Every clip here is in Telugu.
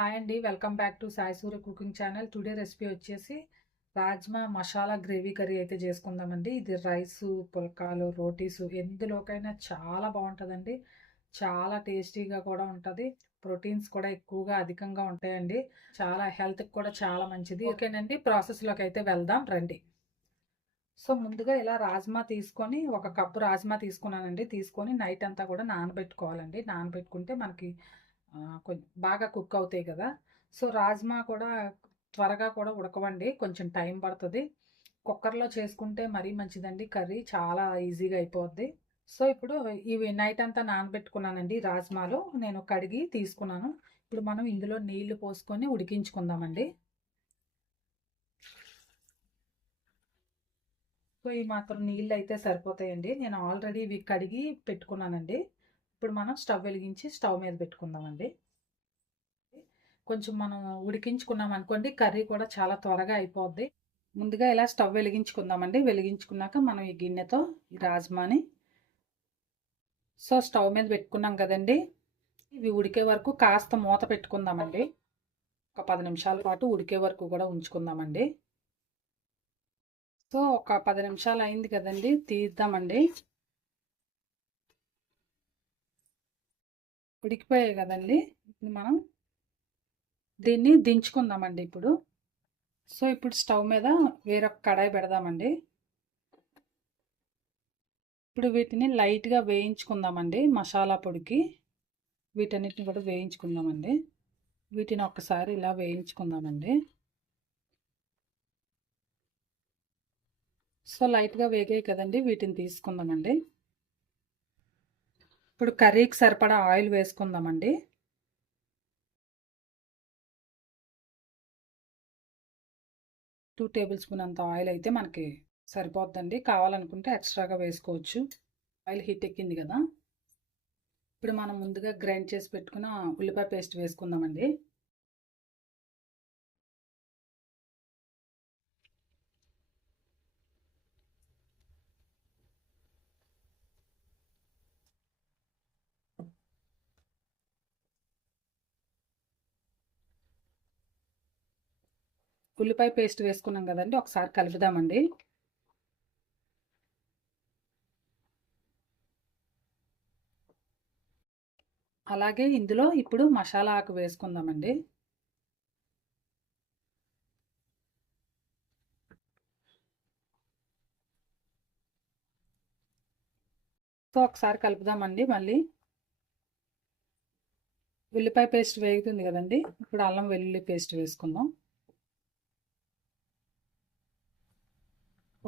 హాయ్ అండి. Welcome back to Sai Surya cooking channel. Today recipe వచ్చేసి రాజ్మా మసాలా గ్రేవీ కర్రీ అయితే చేసుకుందామండి. ఇది రైస్ పుల్కాలు రోటీసు ఎందులోకైనా చాలా బాగుంటుందండి. చాలా టేస్టీగా కూడా ఉంటుంది. ప్రోటీన్స్ కూడా ఎక్కువగా అధికంగా ఉంటాయండి. చాలా హెల్త్కి కూడా చాలా మంచిది. ఓకేనండి. ప్రాసెస్లోకి అయితే వెళ్దాం. రండి. సో ముందుగా ఇలా రాజ్మా తీసుకొని ఒక కప్పు రాజ్మా తీసుకున్నానండి. తీసుకొని నైట్ అంతా కూడా నానబెట్టుకోవాలండి. నానబెట్టుకుంటే మనకి బాగా కుక్ అవుతాయి కదా. సో రాజ్మా కూడా త్వరగా కూడా ఉడకవండి. కొంచెం టైం పడుతుంది. కుక్కర్లో చేసుకుంటే మరీ మంచిదండి. కర్రీ చాలా ఈజీగా అయిపోద్ది. సో ఇప్పుడు ఇవి నైట్ అంతా నానబెట్టుకున్నానండి రాజ్మాలో. నేను కడిగి తీసుకున్నాను. ఇప్పుడు మనం ఇందులో నీళ్ళు పోసుకొని ఉడికించుకుందామండి. సో ఈ మాత్రం నీళ్ళు అయితే సరిపోతాయండి. నేను ఆల్రెడీ ఇవి కడిగి పెట్టుకున్నానండి. ఇప్పుడు మనం స్టవ్ వెలిగించి స్టవ్ మీద పెట్టుకుందామండి. కొంచెం మనం ఉడికించుకున్నాం అనుకోండి కర్రీ కూడా చాలా త్వరగా అయిపోద్ది. ముందుగా ఇలా స్టవ్ వెలిగించుకుందామండి. వెలిగించుకున్నాక మనం ఈ గిన్నెతో ఈ రాజ్మాని. సో స్టవ్ మీద పెట్టుకున్నాం కదండి. ఇవి ఉడికే వరకు కాస్త మూత పెట్టుకుందామండి. ఒక పది నిమిషాల పాటు ఉడికే వరకు కూడా ఉంచుకుందామండి. సో ఒక పది నిమిషాలు అయింది కదండి. తీద్దామండి. ఉడికిపోయాయి కదండి. ఇప్పుడు మనం దీన్ని దించుకుందామండి ఇప్పుడు. సో ఇప్పుడు స్టవ్ మీద వేరొక కడాయి పెడదామండి. ఇప్పుడు వీటిని లైట్గా వేయించుకుందామండి మసాలా పొడికి. వీటన్నిటిని కూడా వేయించుకుందామండి. వీటిని ఒక్కసారి ఇలా వేయించుకుందామండి. సో లైట్గా వేగాయి కదండి వీటిని తీసుకుందామండి. ఇప్పుడు కర్రీకి సరిపడా ఆయిల్ వేసుకుందామండి. టూ టేబుల్ స్పూన్ అంత ఆయిల్ అయితే మనకి సరిపోద్దండి. కావాలనుకుంటే ఎక్స్ట్రాగా వేసుకోవచ్చు. ఆయిల్ హీట్ ఎక్కింది కదా. ఇప్పుడు మనం ముందుగా గ్రైండ్ చేసి పెట్టుకున్న ఉల్లిపాయ పేస్ట్ వేసుకుందామండి. ఉల్లిపాయ పేస్ట్ వేసుకున్నాం కదండి ఒకసారి కలుపుదామండి. అలాగే ఇందులో ఇప్పుడు మసాలా ఆకు వేసుకుందామండి. సో ఒకసారి కలుపుదామండి మళ్ళీ. ఉల్లిపాయ పేస్ట్ వేగుతుంది కదండి ఇప్పుడు అల్లం వెల్లుల్లి పేస్ట్ వేసుకుందాం.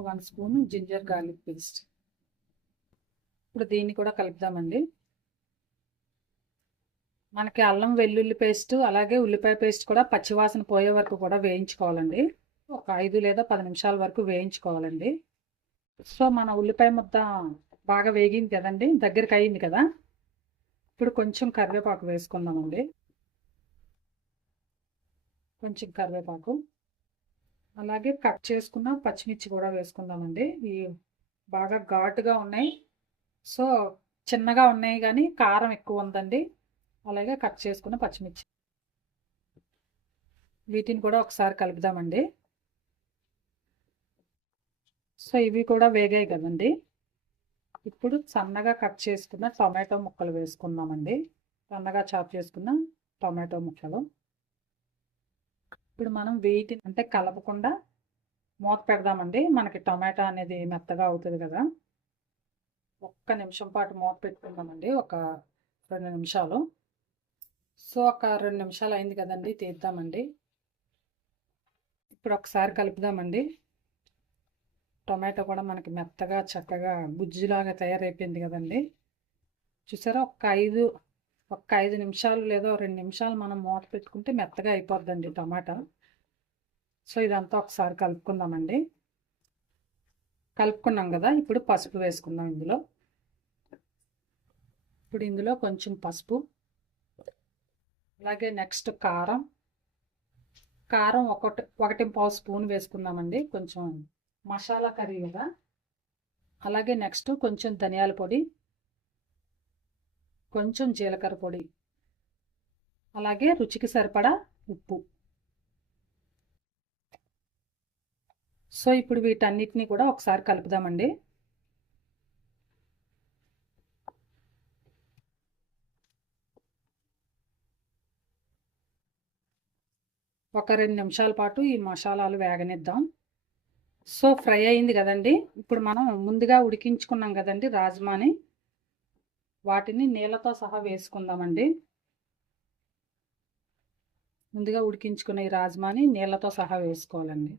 One spoon ginger garlic paste. ఇప్పుడు దీన్ని కూడా కలుపుదామండి. మనకి అల్లం వెల్లుల్లి పేస్ట్ అలాగే ఉల్లిపాయ పేస్ట్ కూడా పచ్చివాసన పోయే వరకు కూడా వేయించుకోవాలండి. ఒక ఐదు లేదా పది నిమిషాల వరకు వేయించుకోవాలండి. సో మన ఉల్లిపాయ ముద్ద బాగా వేగింది కదండి దగ్గరికి అయింది కదా. ఇప్పుడు కొంచెం కరివేపాకు వేసుకుందామండి. కొంచెం కరివేపాకు. అలాగే కట్ చేసుకున్న పచ్చిమిర్చి కూడా వేసుకుందామండి. ఇవి బాగా ఘాటుగా ఉన్నాయి. సో చిన్నగా ఉన్నాయి కానీ కారం ఎక్కువ ఉందండి. అలాగే కట్ చేసుకున్న పచ్చిమిర్చి. వీటిని కూడా ఒకసారి కలుపుదామండి. సో ఇవి కూడా వేగాయి కదండి. ఇప్పుడు సన్నగా కట్ చేసుకున్న టొమాటో ముక్కలు వేసుకుందామండి. సన్నగా చాప్ చేసుకున్న టొమాటో ముక్కలు. ఇప్పుడు మనం వెయిట్ అంటే కలపకుండా మూత పెడదామండి. మనకి టొమాటో అనేది మెత్తగా అవుతుంది కదా. ఒక్క నిమిషం పాటు మూత పెట్టుకుందామండి. ఒక రెండు నిమిషాలు. సో ఒక రెండు నిమిషాలు అయింది కదండి తీద్దామండి. ఇప్పుడు ఒకసారి కలుపుదామండి. టొమాటో కూడా మనకి మెత్తగా చక్కగా గుజ్జులాగా తయారైపోయింది కదండి. చూసారా? ఒక ఐదు ఒక్క ఐదు నిమిషాలు లేదా రెండు నిమిషాలు మనం మూత పెట్టుకుంటే మెత్తగా అయిపోద్దండి టమాటా. సో ఇదంతా ఒకసారి కలుపుకుందామండి. కలుపుకున్నాం కదా ఇప్పుడు పసుపు వేసుకుందాం ఇందులో. ఇప్పుడు ఇందులో కొంచెం పసుపు. అలాగే నెక్స్ట్ కారం. కారం ఒకటి ఒకటి పావు స్పూన్ వేసుకుందామండి కొంచెం మసాలా కర్రీ కదా. అలాగే నెక్స్ట్ కొంచెం ధనియాల పొడి. కొంచెం జీలకర్ర పొడి అలాగే రుచికి సరిపడా ఉప్పు. సో ఇప్పుడు వీటన్నిటిని కూడా ఒకసారి కలుపుదామండి. ఒక రెండు నిమిషాల పాటు ఈ మసాలాలు వేగనిద్దాం. సో ఫ్రై అయింది కదండి. ఇప్పుడు మనం ముందుగా ఉడికించుకున్నాం కదండి రాజ్మాని. వాటిని నీళ్ళతో సహా వేసుకుందామండి. ముందుగా ఉడికించుకున్న ఈ రాజ్మాని నీళ్ళతో సహా వేసుకోవాలండి.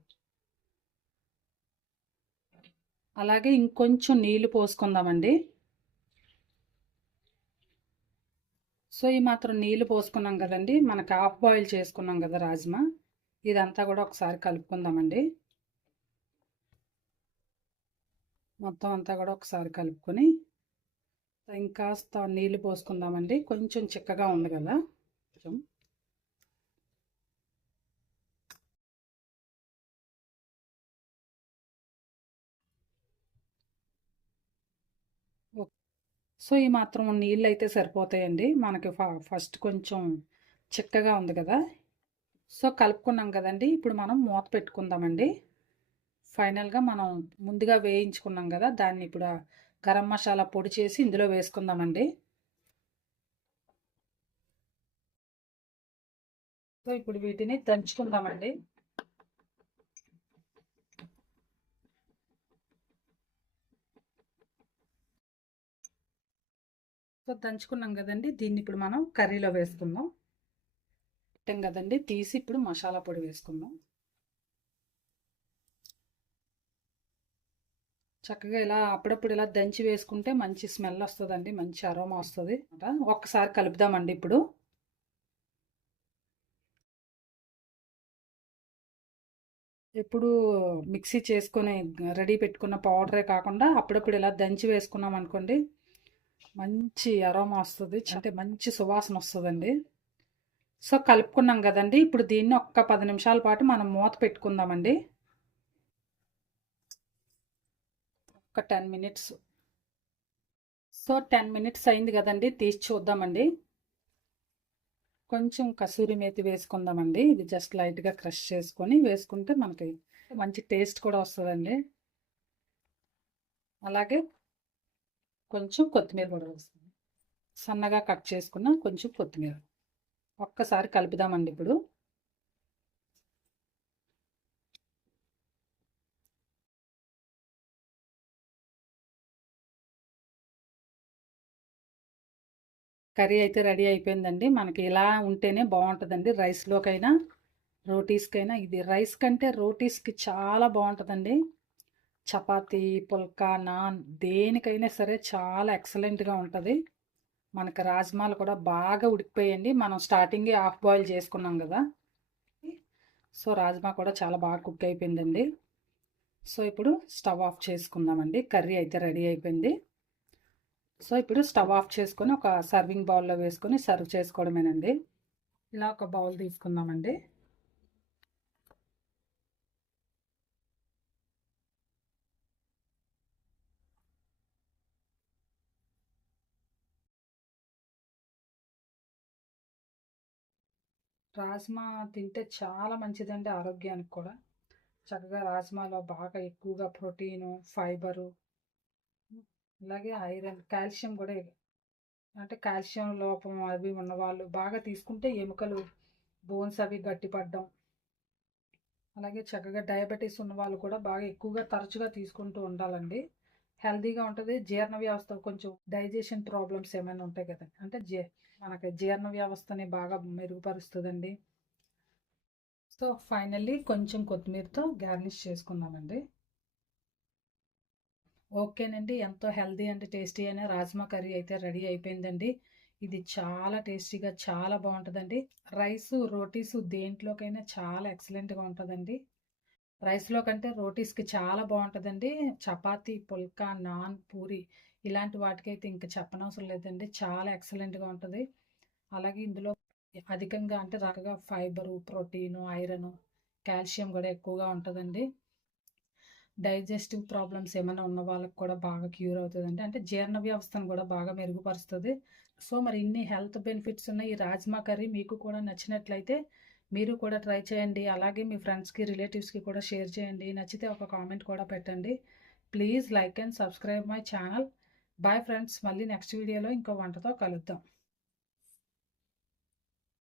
అలాగే ఇంకొంచెం నీళ్ళు పోసుకుందామండి. సో ఈ మాత్రం నీళ్ళు పోసుకున్నాం కదండి. మనకు హాఫ్ బాయిల్ చేసుకున్నాం కదా రాజ్మా. ఇదంతా కూడా ఒకసారి కలుపుకుందామండి. మొత్తం అంతా కూడా ఒకసారి కలుపుకొని ఇంకాస్త నీళ్ళు పోసుకుందామండి. కొంచెం చిక్కగా ఉంది కదా. కొంచెం. సో ఈ మాత్రం నీళ్ళు అయితే సరిపోతాయండి. మనకి ఫస్ట్ కొంచెం చిక్కగా ఉంది కదా. సో కలుపుకున్నాం కదండి. ఇప్పుడు మనం మూత పెట్టుకుందామండి. ఫైనల్గా మనం ముందుగా వేయించుకున్నాం కదా. దాన్ని ఇప్పుడు గరం మసాలా పొడి చేసి ఇందులో వేసుకుందామండి. సో ఇప్పుడు వీటిని దంచుకుందామండి. సో దంచుకున్నాం కదండి. దీన్ని ఇప్పుడు మనం కర్రీలో వేసుకుందాం. పెట్టాం కదండి. తీసి ఇప్పుడు మసాలా పొడి వేసుకుందాం. చక్కగా ఇలా అప్పుడప్పుడు ఇలా దంచి వేసుకుంటే మంచి స్మెల్ వస్తుందండి మంచి అరోమా వస్తుంది. ఒక్కసారి కలుపుదామండి ఇప్పుడు. ఎప్పుడు మిక్సీ చేసుకొని రెడీ పెట్టుకున్న పౌడరే కాకుండా అప్పుడప్పుడు ఇలా దంచి వేసుకున్నాం అనుకోండి మంచి అరోమా వస్తుంది అంటే మంచి సువాసన వస్తుందండి. సో కలుపుకున్నాం కదండి. ఇప్పుడు దీన్ని ఒక్క పది నిమిషాల పాటు మనం మూత పెట్టుకుందామండి. ఒక ten minutes. So ten minutes అయింది కదండి తీసి చూద్దామండి. కొంచెం కసూరి మేతి వేసుకుందామండి. ఇది జస్ట్ లైట్గా క్రష్ చేసుకొని వేసుకుంటే మనకి మంచి టేస్ట్ కూడా వస్తుందండి. అలాగే కొంచెం కొత్తిమీర కూడా వస్తుంది సన్నగా కట్ చేసుకున్న కొంచెం కొత్తిమీర. ఒక్కసారి కలుపుదామండి ఇప్పుడు. కర్రీ అయితే రెడీ అయిపోయిందండి. మనకి ఇలా ఉంటేనే బాగుంటుందండి. రైస్లోకైనా రోటీస్కైనా. ఇది రైస్ కంటే రోటీస్కి చాలా బాగుంటుందండి. చపాతీ పుల్కా నాన్ దేనికైనా సరే చాలా ఎక్సలెంట్గా ఉంటుంది. మనకు రాజ్మాలు కూడా బాగా ఉడికిపోయండి మనం స్టార్టింగే హాఫ్ బాయిల్ చేసుకున్నాం కదా. సో రాజ్మా కూడా చాలా బాగా కుక్ అయిపోయిందండి. సో ఇప్పుడు స్టవ్ ఆఫ్ చేసుకుందామండి. కర్రీ అయితే రెడీ అయిపోయింది. సో ఇప్పుడు స్టవ్ ఆఫ్ చేసుకొని ఒక సర్వింగ్ బౌల్లో వేసుకొని సర్వ్ చేసుకోవడమేనండి. ఇలా ఒక బౌల్ తీసుకుందామండి. రాజ్మా తింటే చాలా మంచిదండి ఆరోగ్యానికి కూడా. చక్కగా రాజ్మాలో బాగా ఎక్కువగా ప్రోటీను ఫైబరు అలాగే ఐరన్ కాల్షియం కూడా అంటే కాల్షియం లోపం అవి ఉన్నవాళ్ళు బాగా తీసుకుంటే ఎముకలు బోన్స్ అవి గట్టిపడడం. అలాగే చక్కగా డయాబెటీస్ ఉన్న వాళ్ళు కూడా బాగా ఎక్కువగా తరచుగా తీసుకుంటూ ఉండాలండి. హెల్దీగా ఉంటుంది. జీర్ణ వ్యవస్థ కొంచెం డైజెషన్ ప్రాబ్లమ్స్ ఏమైనా ఉంటాయి కదండి. అంటే జీ మనకి జీర్ణ వ్యవస్థని బాగా మెరుగుపరుస్తుందండి. సో ఫైనల్లీ కొంచెం కొత్తిమీరతో గార్నిష్ చేసుకున్నామండి ఓకేనండి. ఎంతో హెల్దీ అండ్ టేస్టీ అయిన రాజ్మా కర్రీ అయితే రెడీ అయిపోయిందండి. ఇది చాలా టేస్టీగా చాలా బాగుంటుందండి. రైసు రోటీసు దేంట్లోకైనా చాలా ఎక్సలెంట్గా ఉంటుందండి. రైస్లో కంటే రోటీస్కి చాలా బాగుంటుందండి. చపాతీ పుల్కా నాన్ పూరి ఇలాంటి వాటికైతే ఇంకా చెప్పనవసరం లేదండి. చాలా ఎక్సలెంట్గా ఉంటుంది. అలాగే ఇందులో అధికంగా అంటే రకగా ఫైబరు ప్రోటీను ఐరన్ కాల్షియం కూడా ఎక్కువగా ఉంటుందండి. డైజెస్టివ్ ప్రాబ్లమ్స్ ఏమైనా ఉన్న వాళ్ళకి కూడా బాగా క్యూర్ అవుతుందండి. అంటే జీర్ణ వ్యవస్థను కూడా బాగా మెరుగుపరుస్తుంది. సో మరి ఇన్ని హెల్త్ బెనిఫిట్స్ ఉన్న ఈ రాజ్మా కర్రీ మీకు కూడా నచ్చినట్లయితే మీరు కూడా ట్రై చేయండి. అలాగే మీ ఫ్రెండ్స్కి రిలేటివ్స్కి కూడా షేర్ చేయండి. నచ్చితే ఒక కామెంట్ కూడా పెట్టండి. Please like and subscribe my channel. Bye friends. మళ్ళీ నెక్స్ట్ వీడియోలో ఇంకో వంటతో కలుద్దాం.